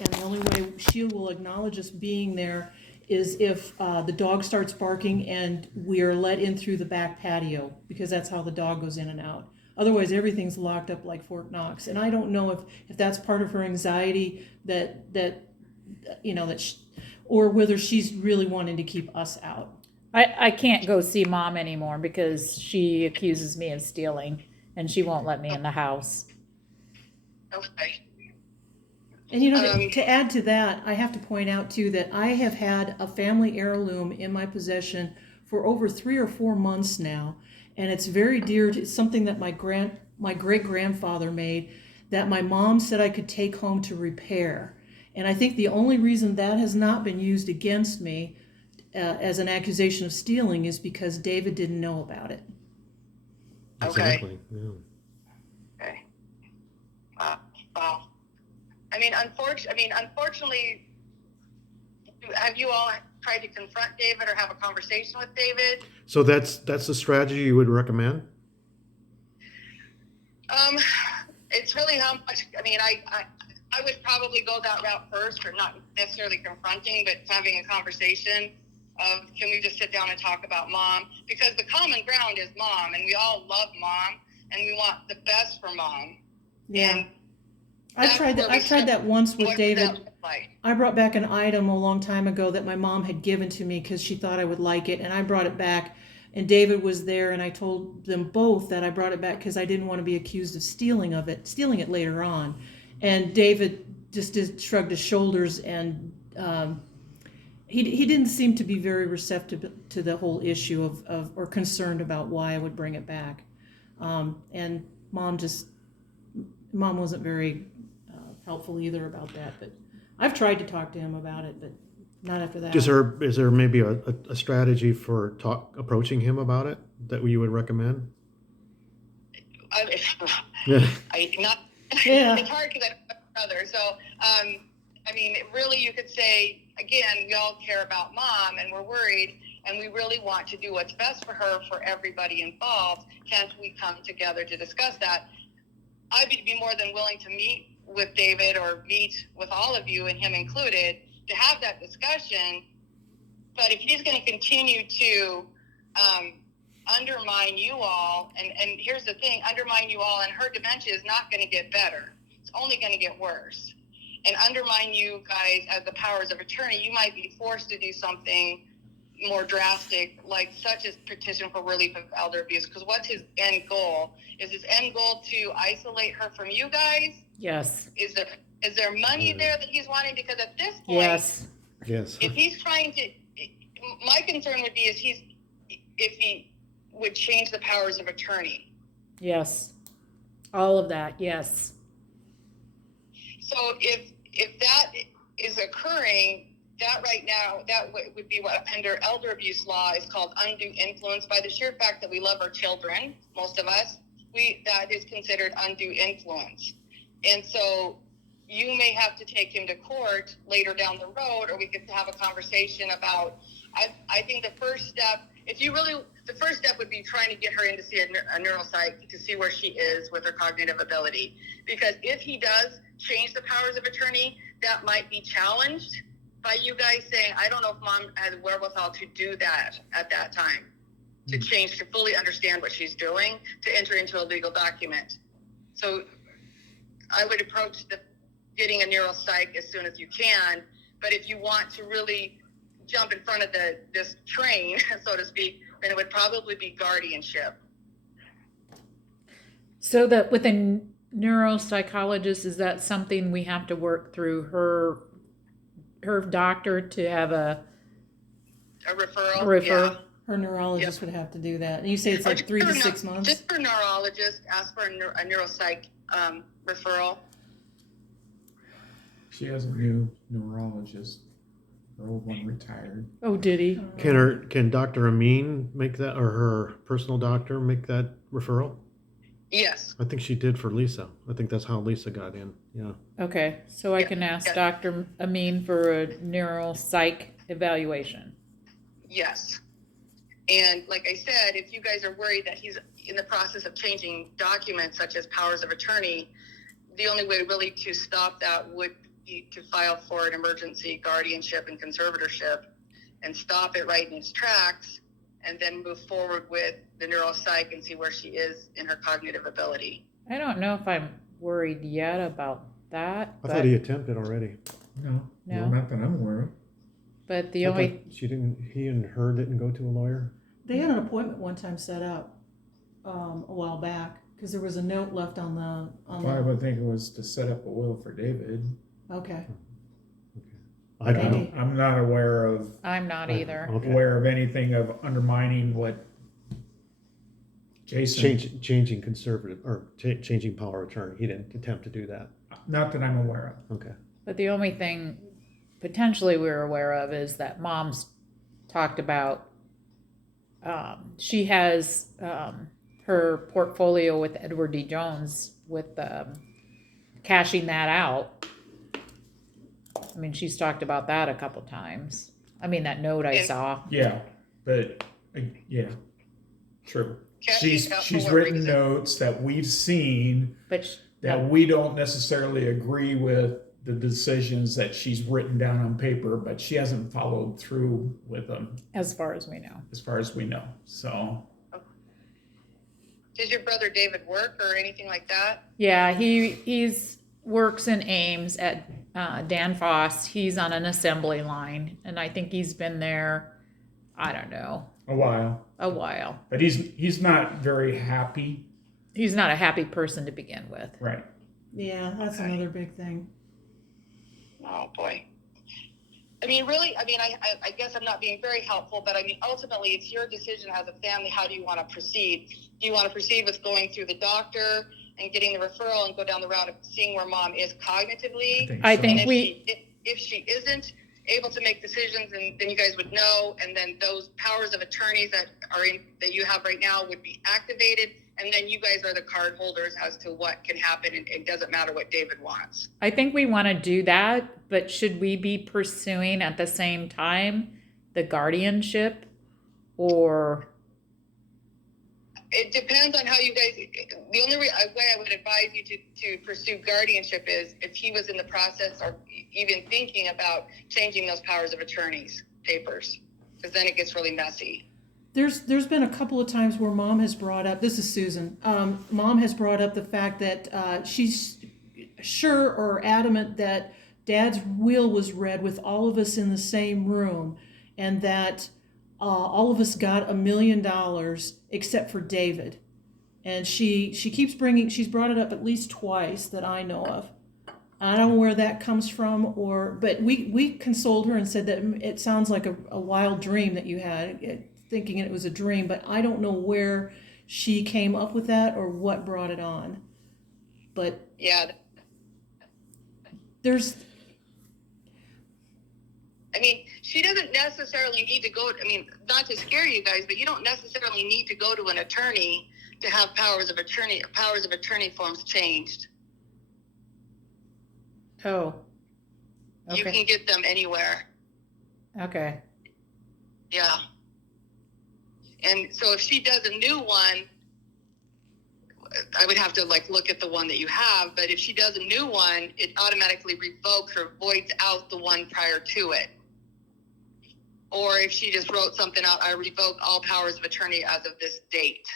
and the only way she will acknowledge us being there is if the dog starts barking and we are let in through the back patio, because that's how the dog goes in and out. Otherwise, everything's locked up like Fort Knox, and I don't know if that's part of her anxiety or whether she's really wanting to keep us out. I can't go see Mom anymore because she accuses me of stealing, and she won't let me in the house. Okay. And to add to that, I have to point out too that I have had a family heirloom in my possession for over 3 or 4 months now, and it's very dear to something that my great grandfather made that my mom said I could take home to repair. And I think the only reason that has not been used against me as an accusation of stealing is because David didn't know about it. Exactly. Okay. Yeah. Okay. Wow. Unfortunately, have you all tried to confront David or have a conversation with David? So that's the strategy you would recommend? It's really how much. I would probably go that route first, or not necessarily confronting, but having a conversation of, can we just sit down and talk about Mom? Because the common ground is Mom, and we all love Mom, and we want the best for Mom. Yeah. And I've tried that once with David. Like? I brought back an item a long time ago that my mom had given to me because she thought I would like it, and I brought it back, and David was there, and I told them both that I brought it back because I didn't want to be accused of stealing it later on. And David just shrugged his shoulders, and he didn't seem to be very receptive to the whole issue of or concerned about why I would bring it back. And Mom wasn't very helpful either about that. But I've tried to talk to him about it, but not after that. Is there maybe a strategy for approaching him about it that you would recommend? Yeah. Yeah. It's hard because I have a brother. So, really, you could say, again, we all care about Mom, and we're worried, and we really want to do what's best for her, for everybody involved. Can't we come together to discuss that? I would be more than willing to meet with David or meet with all of you, and him included, to have that discussion. But if he's going to continue to undermine you all, and here's the thing, undermine you all, and her dementia is not going to get better. It's only going to get worse. And undermine you guys as the powers of attorney, you might be forced to do something more drastic, like such as petition for relief of elder abuse. Because what's his end goal? Is his end goal to isolate her from you guys? Yes. Is there money there that he's wanting? Because at this point, yes. If he's trying to, my concern would be if he would change the powers of attorney. Yes. All of that. Yes. So if that is occurring, that right now, that would be what under elder abuse law is called undue influence. By the sheer fact that we love our children, most of us, that is considered undue influence. And so you may have to take him to court later down the road, or we could have a conversation about, I think the first step, the first step would be trying to get her in to see a neuropsych to see where she is with her cognitive ability. Because if he does change the powers of attorney, that might be challenged by you guys saying, I don't know if Mom has wherewithal to do that at that time, to change, to fully understand what she's doing, to enter into a legal document. So I would approach getting a neuropsych as soon as you can. But if you want to really jump in front of this train, so to speak, then it would probably be guardianship. So that with a neuropsychologist, is that something we have to work through her doctor to have a referral? Yeah. Her neurologist would have to do that. And you say it's like 3 to 6 months? Just for a neurologist, ask for a neuropsych referral. She has a new neurologist. Her old one retired. Oh, did he? Can Dr. Amin make that, or her personal doctor make that referral? Yes. I think she did for Lisa. I think that's how Lisa got in. Yeah. Okay, so I can ask Dr. Amin for a neuropsych evaluation. Yes. And like I said, if you guys are worried that he's in the process of changing documents such as powers of attorney, the only way really to stop that would to file for an emergency guardianship and conservatorship and stop it right in its tracks and then move forward with the neuropsych and see where she is in her cognitive ability. I don't know if I'm worried yet about that, I but thought he attempted already. No, No. not that I'm aware of. but the I only thought he and her didn't go to a lawyer. They had an appointment one time set up a while back because there was a note left on the I would think it was to set up a will for David. Okay. I don't know. Maybe. I'm not aware of I'm not either. Okay. aware of anything of undermining what Jason. Changing conservative or changing power of attorney. He didn't attempt to do that. Not that I'm aware of. Okay. But the only thing potentially we're aware of is that mom's talked about she has her portfolio with Edward D. Jones with cashing that out. I mean, she's talked about that a couple times. I mean, that note I saw. Yeah, but yeah, true. Cashing She's out for she's what written reason? notes that we've seen But that we don't necessarily agree with the decisions that she's written down on paper, but she hasn't followed through with them as far as we know. as far as we know. So Does your brother David work or anything like that? Yeah, he's works in Ames at Dan Foss. He's on an assembly line, and I think he's been there, I don't know, a while, but he's not very happy, he's not a happy person to begin with. right? Yeah, that's Okay. another big thing. Oh boy. I mean, really, I guess I'm not being very helpful, but I mean, ultimately it's your decision as a family. How do you want to proceed? Do you want to proceed with going through the doctor and getting the referral and go down the route of seeing where mom is cognitively? I so. think And if she isn't able to make decisions, and then you guys would know, and then those powers of attorneys that you have right now would be activated, and then you guys are the card holders as to what can happen, and it doesn't matter what David wants. I think we want to do that, but should we be pursuing at the same time the guardianship, or It depends on how you guys. The only way I would advise you to pursue guardianship is if he was in the process or even thinking about changing those powers of attorneys papers, because then it gets really messy. There's been a couple of times where mom has brought up, this is Susan, mom has brought up the fact that she's sure or adamant that dad's will was read with all of us in the same room, and that all of us got $1 million except for David. And she's brought it up at least twice that I know of. I don't know where that comes from, but we consoled her and said that it sounds like a wild dream that you had, thinking it was a dream, but I don't know where she came up with that or what brought it on. But Yeah. She doesn't necessarily need to go. Not to scare you guys, but you don't necessarily need to go to an attorney to have powers of attorney forms changed. oh, You okay, can get them anywhere. okay, Yeah. And so if she does a new one, I would have to look at the one that you have, but if she does a new one, it automatically revokes or voids out the one prior to it. Or if she just wrote something out, I revoke all powers of attorney as of this date,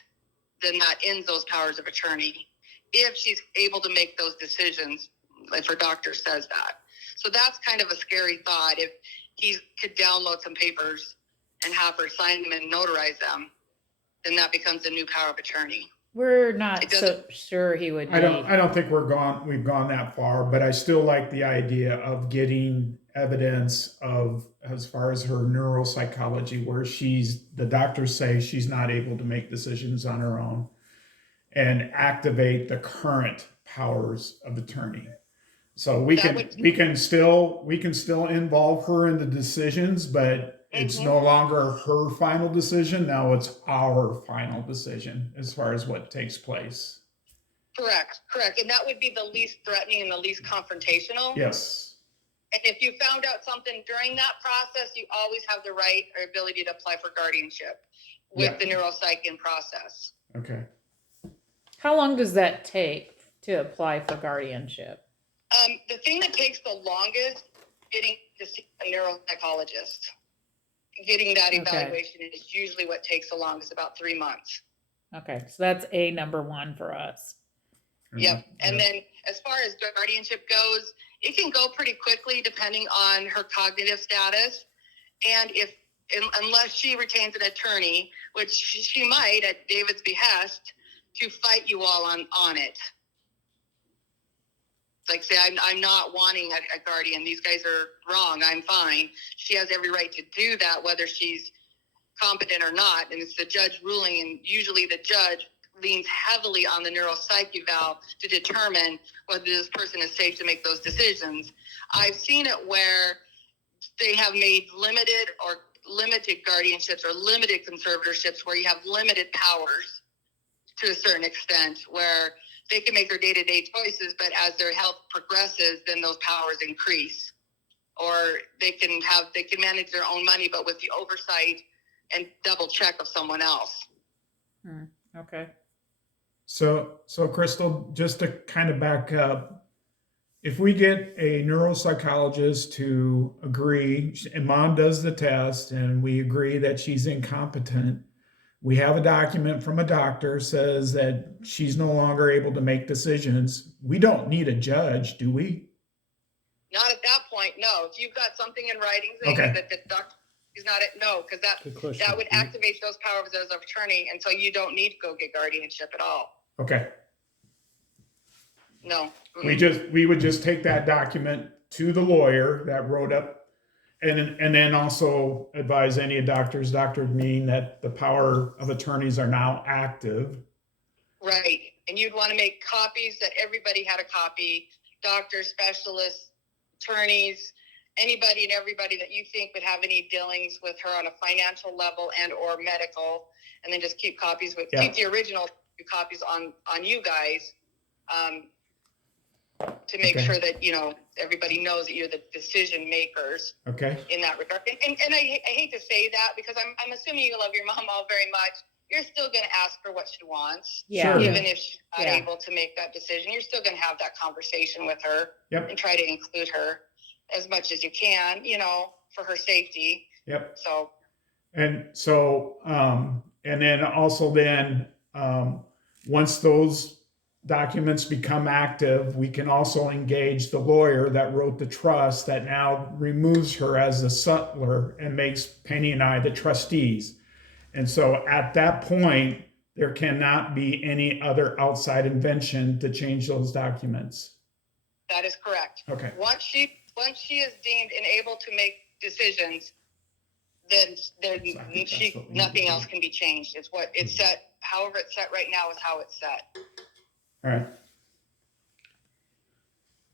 then that ends those powers of attorney. If she's able to make those decisions, if her doctor says that. So that's kind of a scary thought. If he could download some papers and have her sign them and notarize them, then that becomes a new power of attorney. we're not It so doesn't- sure he would be. I don't think we've gone that far, but I still like the idea of getting evidence of as far as her neuropsychology, where the doctors say she's not able to make decisions on her own, and activate the current powers of attorney. So we can still involve her in the decisions, but it's no longer her final decision. Now it's our final decision as far as what takes place. Correct. And that would be the least threatening and the least confrontational. Yes. And if you found out something during that process, you always have the right or ability to apply for guardianship with the neuropsych in process. Okay. How long does that take to apply for guardianship? The thing that takes the longest, getting to see a neuropsychologist, getting that Okay. evaluation is usually what takes the longest, about 3 months. Okay, so that's a number one for us. Yep. And then as far as guardianship goes, it can go pretty quickly depending on her cognitive status. And unless she retains an attorney, which she might at David's behest, to fight you all on it. Like say, I'm not wanting a guardian. These guys are wrong. I'm fine. She has every right to do that, whether she's competent or not. And it's the judge ruling. And usually the judge leans heavily on the neuropsych eval to determine whether this person is safe to make those decisions. I've seen it where they have made limited guardianships or limited conservatorships where you have limited powers to a certain extent, where they can make their day-to-day choices, but as their health progresses, then those powers increase. Or they can manage their own money, but with the oversight and double check of someone else. Okay. So Crystal, just to kind of back up, if we get a neuropsychologist to agree, and mom does the test, and we agree that she's incompetent, we have a document from a doctor says that she's no longer able to make decisions. We don't need a judge, do we? Not at that point, no. If you've got something in writing saying that the doctor is not because that would activate those powers as of attorney, and so you don't need to go get guardianship at all. Okay. No. We would just take that document to the lawyer that wrote up, and then also advise any doctors, meaning that the power of attorneys are now active. Right. And you'd want to make copies that everybody had a copy, doctors, specialists, attorneys, anybody and everybody that you think would have any dealings with her on a financial level and or medical, and then just keep copies keep the original copies on you guys, to make sure that, everybody knows that you're the decision makers in that regard. And I hate to say that because I'm assuming you love your mom all very much. You're still going to ask her what she wants. Yeah. Even if she's not able to make that decision, you're still going to have that conversation with her and try to include her as much as you can, for her safety. Yep. So. And then also once those documents become active, we can also engage the lawyer that wrote the trust that now removes her as the sutler and makes Penny and I the trustees. And so at that point, there cannot be any other outside invention to change those documents. That is correct. Okay. Once she is deemed and able to make decisions, then nothing else can be changed. It's what it's set. However it's set right now is how it's set. All right.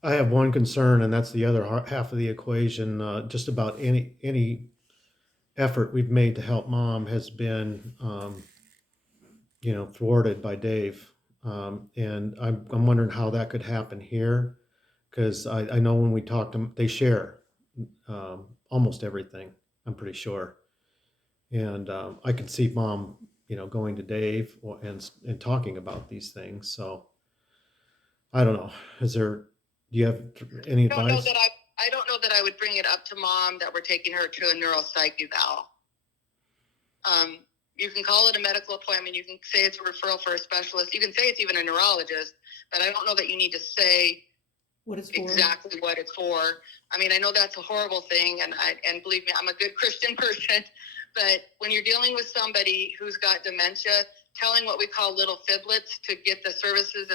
I have one concern, and that's the other half of the equation. Just about any effort we've made to help mom has been, thwarted by Dave. And I'm wondering how that could happen here, because I know when we talk to them, they share almost everything. I'm pretty sure, and I could see mom, going to Dave and talking about these things. So I don't know. Do you have any advice? I don't know that I would bring it up to mom that we're taking her to a neuropsych eval. You can call it a medical appointment. You can say it's a referral for a specialist. You can say it's even a neurologist, but I don't know that you need to say what it's for. Exactly what it's for. I mean, I know that's a horrible thing, and believe me, I'm a good Christian person, but when you're dealing with somebody who's got dementia, telling what we call little fiblets to get the services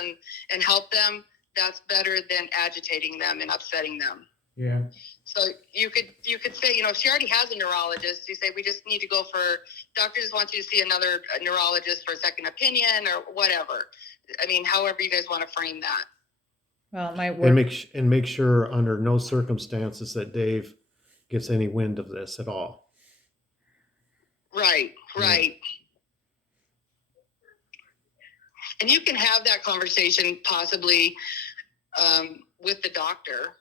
and help them, that's better than agitating them and upsetting them. Yeah. So you could say, if she already has a neurologist, you say, we just need to go doctor just wants you to see another neurologist for a second opinion or whatever. I mean, however you guys want to frame that. Well, it might work. And make sure under no circumstances that Dave gets any wind of this at all. Right. And you can have that conversation possibly with the doctor.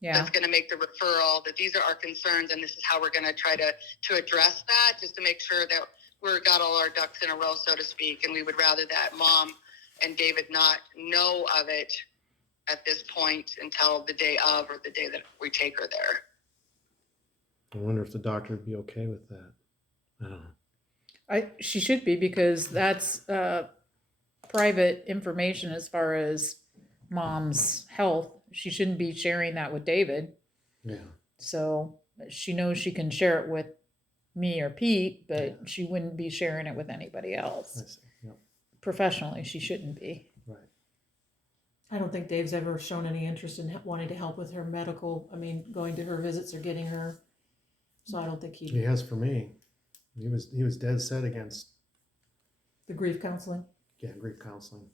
Yeah. That's going to make the referral, that these are our concerns and this is how we're going to try to address that, just to make sure that we've got all our ducks in a row, so to speak. And we would rather that mom and David not know of it at this point until the day of or the day that we take her there. I wonder if the doctor would be okay with that. I don't know. She should be, because that's private information as far as mom's health. She shouldn't be sharing that with David. Yeah. So she knows she can share it with me or Pete, but she wouldn't be sharing it with anybody I else. see. Yep. Professionally, she shouldn't be. Right. I don't think Dave's ever shown any interest in wanting to help with her medical, going to her visits or getting her. So I don't think He has for me. He was dead set against the grief counseling. grief counseling.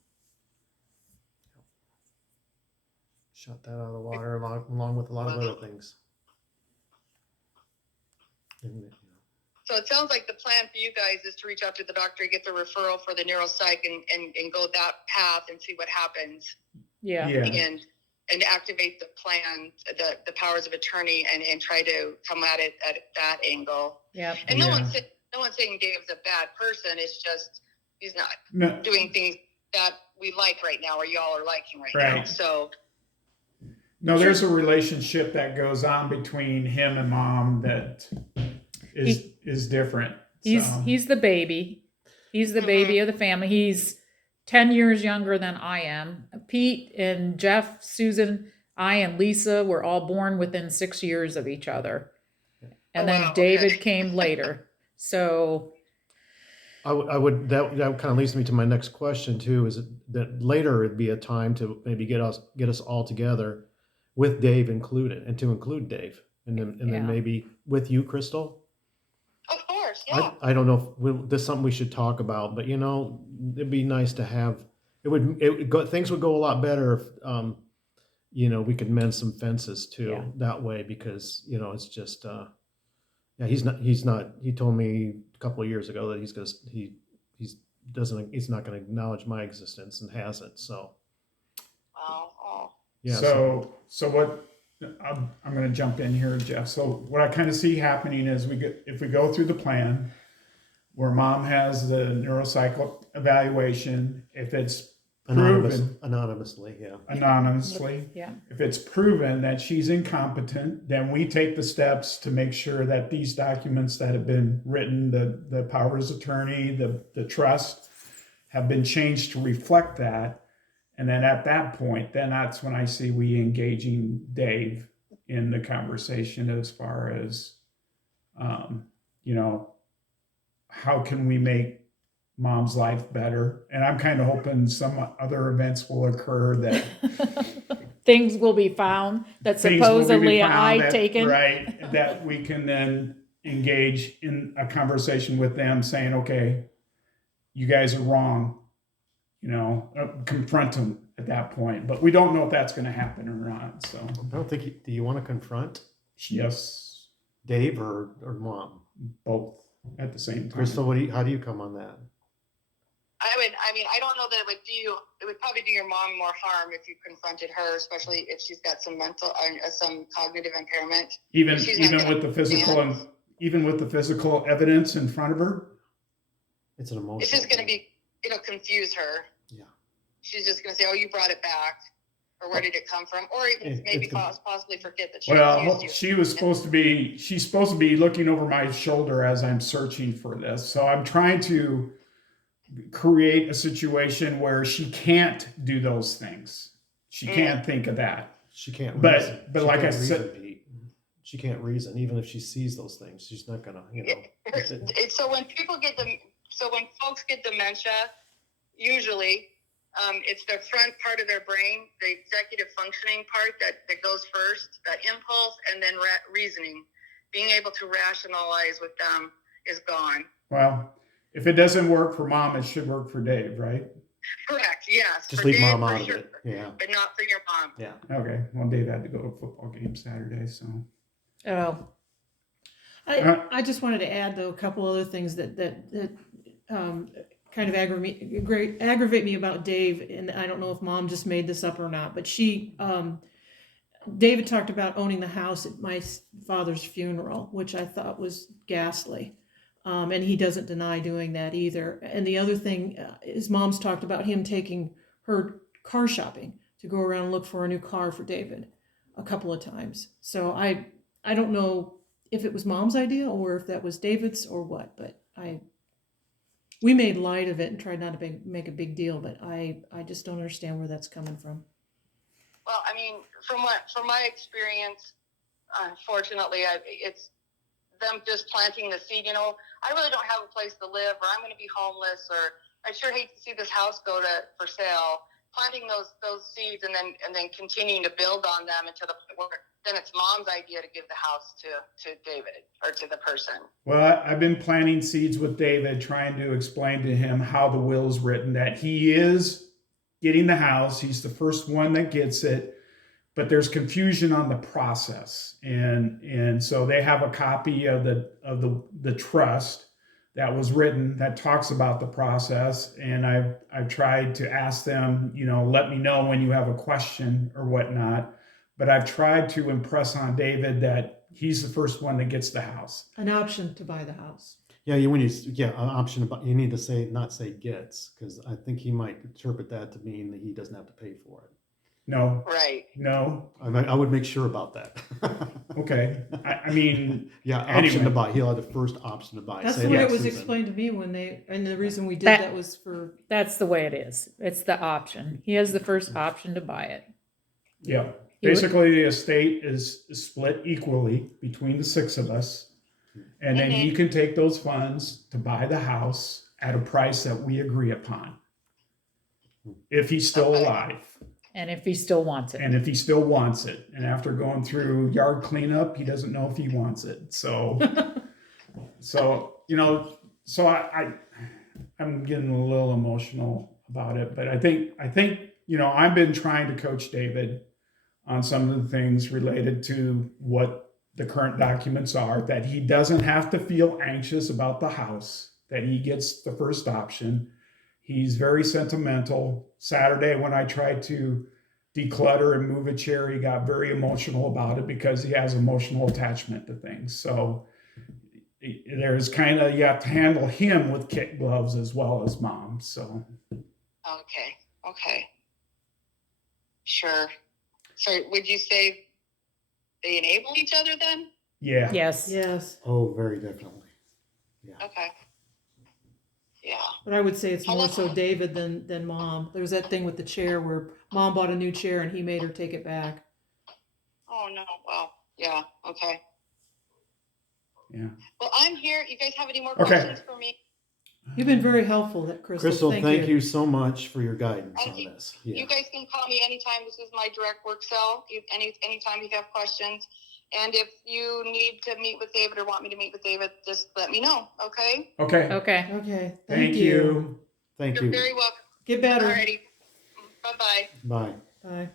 Shut that out of the water along with a lot of other things. And, So it sounds like the plan for you guys is to reach out to the doctor, get the referral for the neuropsych and go that path and see what happens. Yeah. And activate the plan, the powers of attorney, and try to come at it at that angle. Yeah. And no one's saying Dave's a bad person. It's just he's not doing things that we like right now, or y'all are liking right now. So no, there's a relationship that goes on between him and mom that is different. He's the baby. He's the baby of the family. He's 10 years younger than I am. Pete and Jeff, Susan, I and Lisa were all born within 6 years of each other. And then David came later. So I would that kind of leads me to my next question too, is that later it'd be a time to maybe get us all together with Dave included, and to include Dave, and then maybe with you, Crystal. of course, yeah. I don't know if this is something we should talk about, but it'd be nice to have. Things would go a lot better if we could mend some fences too that way, because it's just he's not. He told me a couple of years ago that he's not going to acknowledge my existence, and hasn't. So. Oh. Yeah. So what? I'm going to jump in here, Jeff. So what I kind of see happening is if we go through the plan, where mom has the neuropsychical evaluation, if it's proven anonymously, if it's proven that she's incompetent, then we take the steps to make sure that these documents that have been written, the powers of attorney, the trust, have been changed to reflect that. And then at that point, that's when I see we engaging Dave in the conversation as far as, how can we make mom's life better? And I'm kind of hoping some other events will occur that things will be found that supposedly I taken. Right, that we can then engage in a conversation with them saying, okay, you guys are wrong. Confront them at that point, but we don't know if that's going to happen or not. So I don't think. Do you want to confront? Yes, Dave or mom? Both at the same time. Crystal, how do you come on that? I don't know that it would probably do your mom more harm if you confronted her, especially if she's got some some cognitive impairment. Even with the physical evidence in front of her. It's an emotional. It's just going to be, it'll confuse her. Yeah. She's just going to say, "Oh, you brought it back," or "Where did it come from?" Or even maybe possibly forget that she Well, you. She's supposed to be looking over my shoulder as I'm searching for this. So I'm trying to create a situation where she can't do those things. She can't think of that. She can't. But she like can't I said, Pete. She can't reason. Even if she sees those things, she's not gonna. So when folks get dementia, usually it's the front part of their brain, the executive functioning part that goes first, that impulse, and then reasoning. Being able to rationalize with them is gone. Well, if it doesn't work for mom, it should work for Dave, right? Correct, yes. Just for leave Dave, mom out of sure, it. Yeah. but not for your mom. Yeah. Okay. Well, Dave had to go to a football game Saturday, so. Oh. I just wanted to add, though, a couple other things that kind of aggravate me about Dave, and I don't know if mom just made this up or not, but David talked about owning the house at my father's funeral, which I thought was ghastly. And he doesn't deny doing that either. And the other thing is mom's talked about him taking her car shopping to go around and look for a new car for David a couple of times. So I don't know if it was mom's idea or if that was David's or what, but we made light of it and tried not to make a big deal, but I just don't understand where that's coming from. Well, I mean, from my experience, unfortunately, it's them just planting the seed. I really don't have a place to live, or I'm going to be homeless, or I sure hate to see this house go for sale. Planting those seeds and then continuing to build on them until the point where then it's mom's idea to give the house to David or to the person. Well, I've been planting seeds with David, trying to explain to him how the will is written, that he is getting the house. He's the first one that gets it, but there's confusion on the process. And so they have a copy of the trust that was written that talks about the process. And I've tried to ask them, let me know when you have a question or whatnot. But I've tried to impress on David that he's the first one that gets the house. An option to buy the house. Yeah, an option about, you need to not say gets, because I think he might interpret that to mean that he doesn't have to pay for it. No. Right. No. I would make sure about that. Okay. I mean, yeah, option anyway. to buy. He'll have the first option to buy. That's Say the way that, it was Susan. explained to me and the reason we did That- that was for. That's the way it is. It's the option. He has the first option to buy it. yeah. He would- Basically, the estate is split equally between the six of us. And then he can take those funds to buy the house at a price that we agree upon. If he's still Okay. alive. And if he still wants it. And if he still wants it. And after going through yard cleanup, he doesn't know if he wants it. So, I'm getting a little emotional about it. But I think, I've been trying to coach David on some of the things related to what the current documents are, that he doesn't have to feel anxious about the house, that he gets the first option. He's very sentimental. Saturday, when I tried to declutter and move a chair, he got very emotional about it because he has emotional attachment to things. So there's you have to handle him with kid gloves as well as mom. So. Okay. Sure. So would you say they enable each other then? Yeah. Yes. Yes, Oh, very definitely. Yeah. Okay. Yeah. but I would say it's more so David than mom. There was that thing with the chair where mom bought a new chair and he made her take it back. Oh no. Well, yeah. Okay. Yeah. Well, I'm here. You guys have any more Okay. questions for me? You've been very helpful, Crystal. Crystal, thank you so much for your guidance And on this. Yeah. You guys can call me anytime. This is my direct work cell. Anytime you have questions. And if you need to meet with David or want me to meet with David, just let me know. Okay? Okay. Okay. Okay, Thank you. Thank You're you. very welcome. Get better. Alrighty. Bye-bye. Bye. Bye.